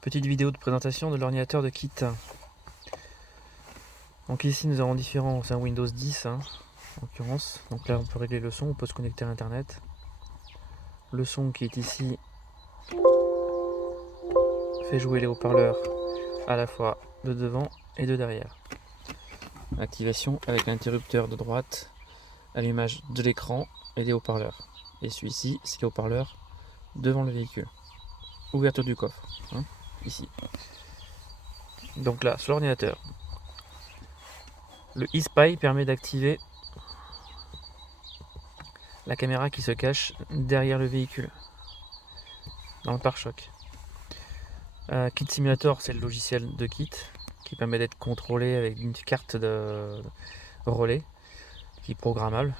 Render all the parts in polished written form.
Petite vidéo de présentation de l'ordinateur de Kit. Donc ici nous avons différents, c'est un Windows 10 en l'occurrence. Donc là on peut régler le son, on peut se connecter à internet. Le son qui est ici fait jouer les haut-parleurs à la fois de devant et de derrière. Activation avec l'interrupteur de droite, allumage de l'écran et des haut-parleurs. Et celui-ci c'est les haut-parleurs devant le véhicule. Ouverture du coffre, ici. Donc là, sur l'ordinateur, le eSpy permet d'activer la caméra qui se cache derrière le véhicule, dans le pare-choc. Kit Simulator, c'est le logiciel de Kit qui permet d'être contrôlé avec une carte de relais qui est programmable.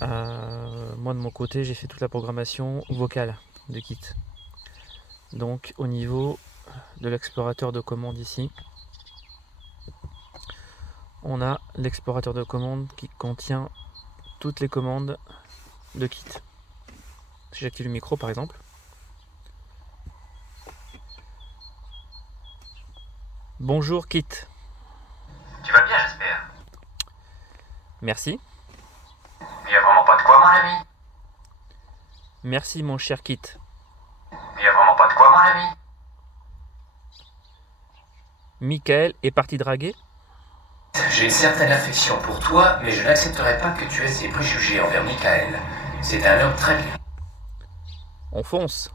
Moi de mon côté, j'ai fait toute la programmation vocale de Kit. Donc au niveau de l'explorateur de commandes ici, on a l'explorateur de commandes qui contient toutes les commandes de Kit. Si j'active le micro par exemple, bonjour Kit. Tu vas bien, j'espère. Merci. Il n'y a vraiment pas de quoi, mon ami. Merci mon cher Kit. Il n'y a vraiment pas de quoi, mon ami. Michael est parti draguer. J'ai une certaine affection pour toi, mais je n'accepterai pas que tu aies ces préjugés envers Michael. C'est un homme très bien. On fonce.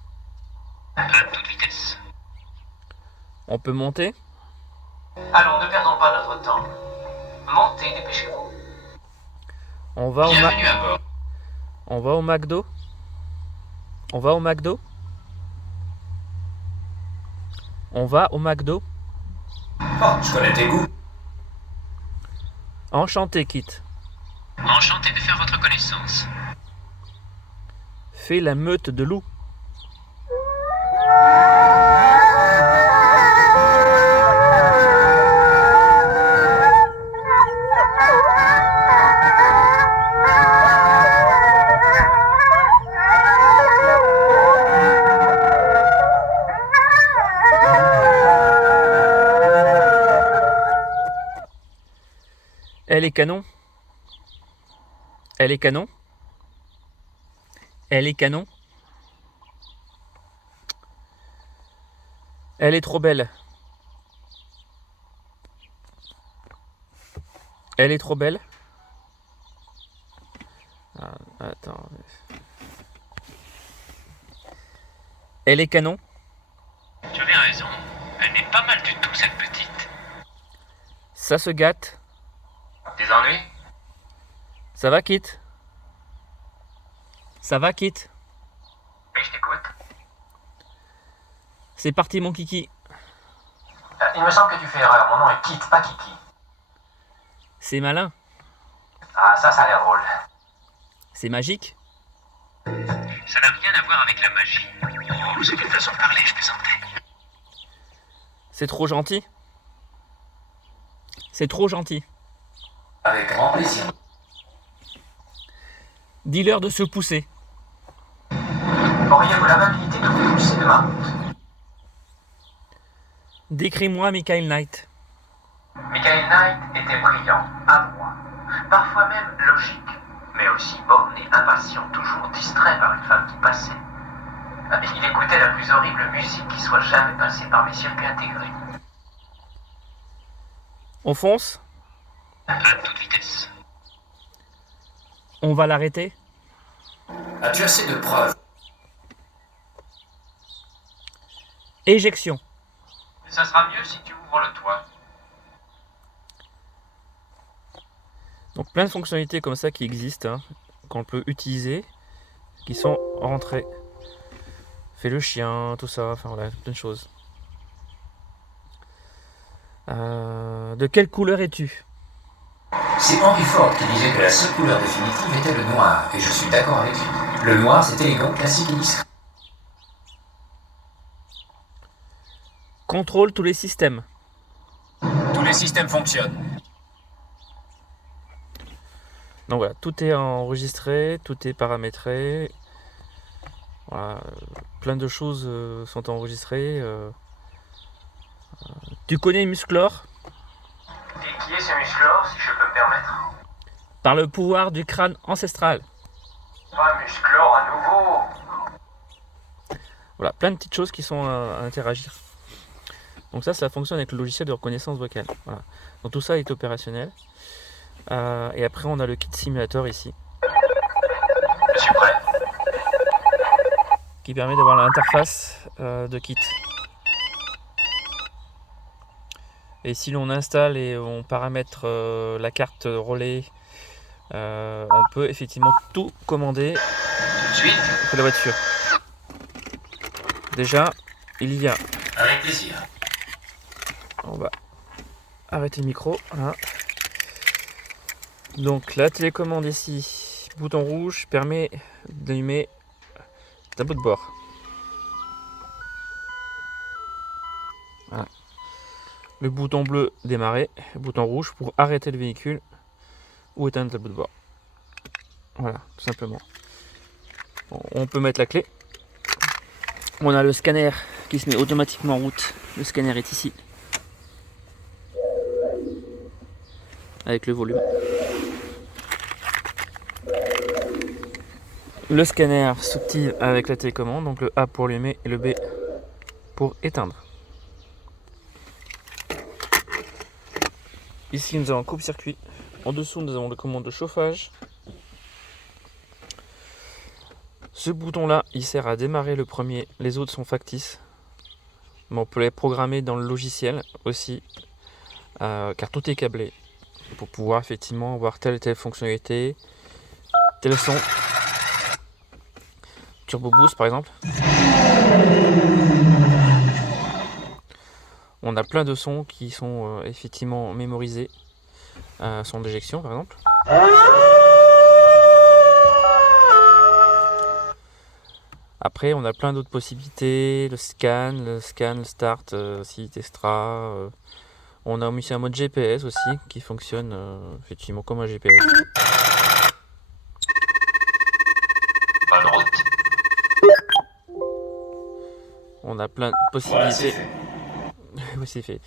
À toute vitesse. On peut monter. Allons, ne perdons pas notre temps. Montez, dépêchez-vous. On va au Bienvenue à bord. On va au McDo. On va au McDo. On va au McDo. Oh, je connais tes goûts. Enchanté Kit. Enchanté de faire votre connaissance. Fais la meute de loups. Elle est canon. Elle est canon. Elle est canon. Elle est trop belle. Elle est trop belle. Ah, attends. Elle est canon. Tu as bien raison. Elle n'est pas mal du tout, cette petite. Ça se gâte. Des ennuis? Ça va Kit? Ça va Kit? Oui, je t'écoute. C'est parti mon kiki. Il me semble que tu fais erreur. Mon nom est Kit, pas Kiki. C'est malin. Ah, ça a l'air drôle. C'est magique. Ça n'a rien à voir avec la magie. Oh, c'est une façon de parler, je plaisantais. C'est trop gentil. C'est trop gentil. Avec grand plaisir. Dis-leur de se pousser. Auriez-vous l'amabilité de vous pousser de ma route? Décris-moi Michael Knight. Michael Knight était brillant, adroit, parfois même logique, mais aussi borné, impatient, toujours distrait par une femme qui passait. Il écoutait la plus horrible musique qui soit jamais passée par mes circuits intégrés. On fonce. À toute vitesse. On va l'arrêter. As-tu assez de preuves? Éjection. Ça sera mieux si tu ouvres le toit. Donc plein de fonctionnalités comme ça qui existent, qu'on peut utiliser, qui sont rentrées. Fais le chien, tout ça, enfin voilà, plein de choses. De quelle couleur es-tu? C'est Henry Ford qui disait que la seule couleur définitive était le noir, et je suis d'accord avec lui. Le noir, c'est élégant, classique et discret. Contrôle tous les systèmes. Tous les systèmes fonctionnent. Donc voilà, tout est enregistré, tout est paramétré. Voilà, plein de choses sont enregistrées. Tu connais Musclor? Et qui est ce Musclor, si je peux me permettre? Par le pouvoir du crâne ancestral. Pas Musclor à nouveau. Voilà, plein de petites choses qui sont à interagir. Donc ça fonctionne avec le logiciel de reconnaissance vocale. Voilà. Donc tout ça est opérationnel. Et après on a le kit simulator ici. Je suis prêt. Qui permet d'avoir l'interface de kit. Et si l'on installe et on paramètre la carte relais, on peut effectivement tout commander Tout de suite. pour la voiture. Déjà, il y a... Avec plaisir. On va arrêter le micro. Voilà. Donc la télécommande ici, bouton rouge, permet d'allumer le tableau de bord. Voilà. Le bouton bleu, démarrer. Le bouton rouge pour arrêter le véhicule ou éteindre le tableau de bord. Voilà, tout simplement. On peut mettre la clé. On a le scanner qui se met automatiquement en route. Le scanner est ici. Avec le volume. Le scanner s'active avec la télécommande, donc le A pour allumer et le B pour éteindre. Ici nous avons un coupe-circuit. En dessous nous avons le commande de chauffage. Ce bouton là il sert à démarrer le premier, les autres sont factices. Mais on peut les programmer dans le logiciel aussi, car tout est câblé. Pour pouvoir effectivement avoir telle et telle fonctionnalité, tel son. Turbo Boost par exemple. On a plein de sons qui sont effectivement mémorisés. Son d'éjection par exemple. Après on a plein d'autres possibilités, le scan, le start, site extra. On a aussi un mode GPS aussi qui fonctionne effectivement comme un GPS. Bonne route. On a plein de possibilités. Oui, c'est fait.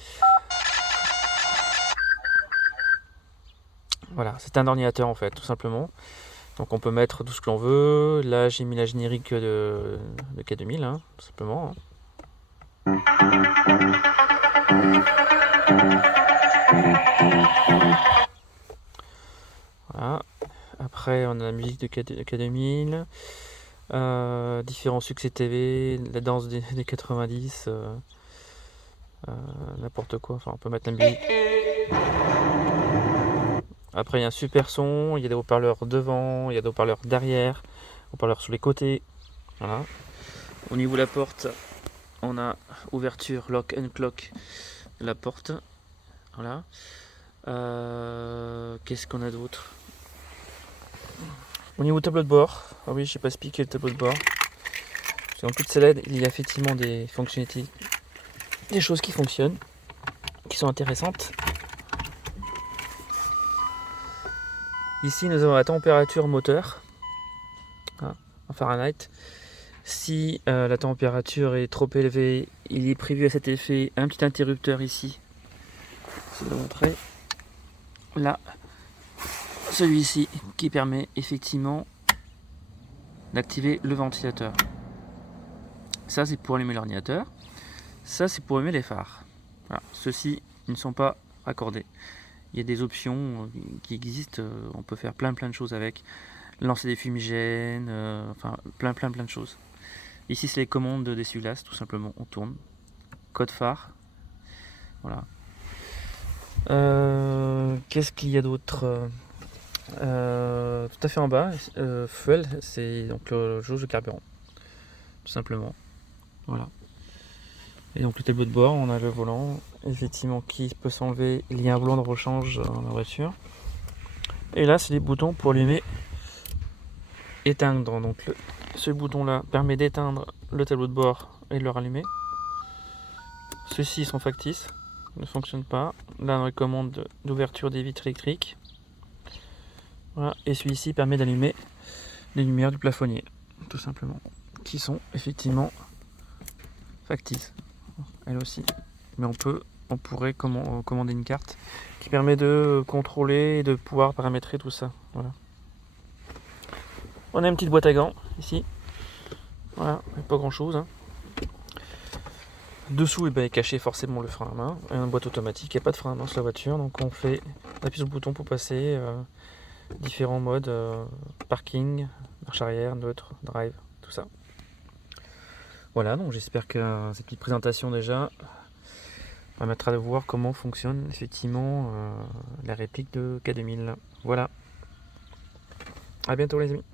Voilà, c'est un ordinateur en fait, tout simplement. Donc on peut mettre tout ce que l'on veut. Là j'ai mis la générique de K2000, hein, tout simplement. Voilà. Après on a la musique de K2000. Différents succès TV, la danse des 90, n'importe quoi, enfin on peut mettre la musique. Après il y a un super son, il y a des haut-parleurs devant, il y a des haut-parleurs derrière, haut-parleurs sur les côtés. Voilà. Au niveau de la porte, on a ouverture, lock and clock de la porte. Voilà. Qu'est-ce qu'on a d'autre? Au niveau tableau de bord, ah oui, je n'ai pas expliqué le tableau de bord. Dans toutes ces LED, il y a effectivement des fonctionnalités, des choses qui fonctionnent, qui sont intéressantes. Ici, nous avons la température moteur en Fahrenheit. Si la température est trop élevée, il est prévu à cet effet un petit interrupteur ici. Je vais vous montrer. Là, celui-ci qui permet effectivement d'activer le ventilateur. Ça, c'est pour allumer l'ordinateur. Ça, c'est pour allumer les phares. Voilà. Ceux-ci ne sont pas raccordés. Il y a des options qui existent. On peut faire plein de choses avec. Lancer des fumigènes, enfin plein de choses. Ici, c'est les commandes d'essuie-glace, tout simplement. On tourne. Code phare. Voilà. Qu'est-ce qu'il y a d'autre? Tout à fait en bas, fuel, c'est donc le jauge de carburant, tout simplement. Voilà. Et donc le tableau de bord, on a le volant, effectivement, qui peut s'enlever. Il y a un volant de rechange dans la voiture. Et là, c'est les boutons pour allumer, éteindre. Donc ce bouton-là permet d'éteindre le tableau de bord et de le rallumer. Ceux-ci sont factices, ne fonctionnent pas. Là, on a les commandes d'ouverture des vitres électriques. Voilà. Et celui-ci permet d'allumer les lumières du plafonnier, tout simplement. qui sont effectivement factices, elles aussi. Mais on pourrait commander une carte qui permet de contrôler et de pouvoir paramétrer tout ça. Voilà. On a une petite boîte à gants ici. Voilà, pas grand chose. Hein. Dessous est caché forcément le frein à main. Et une boîte automatique, il n'y a pas de frein à main sur la voiture. Donc on appuie sur le bouton pour passer différents modes, parking, marche arrière, neutre, drive, tout ça. Voilà, donc j'espère que cette petite présentation déjà permettra de voir comment fonctionne effectivement la réplique de K2000. Voilà. À bientôt les amis.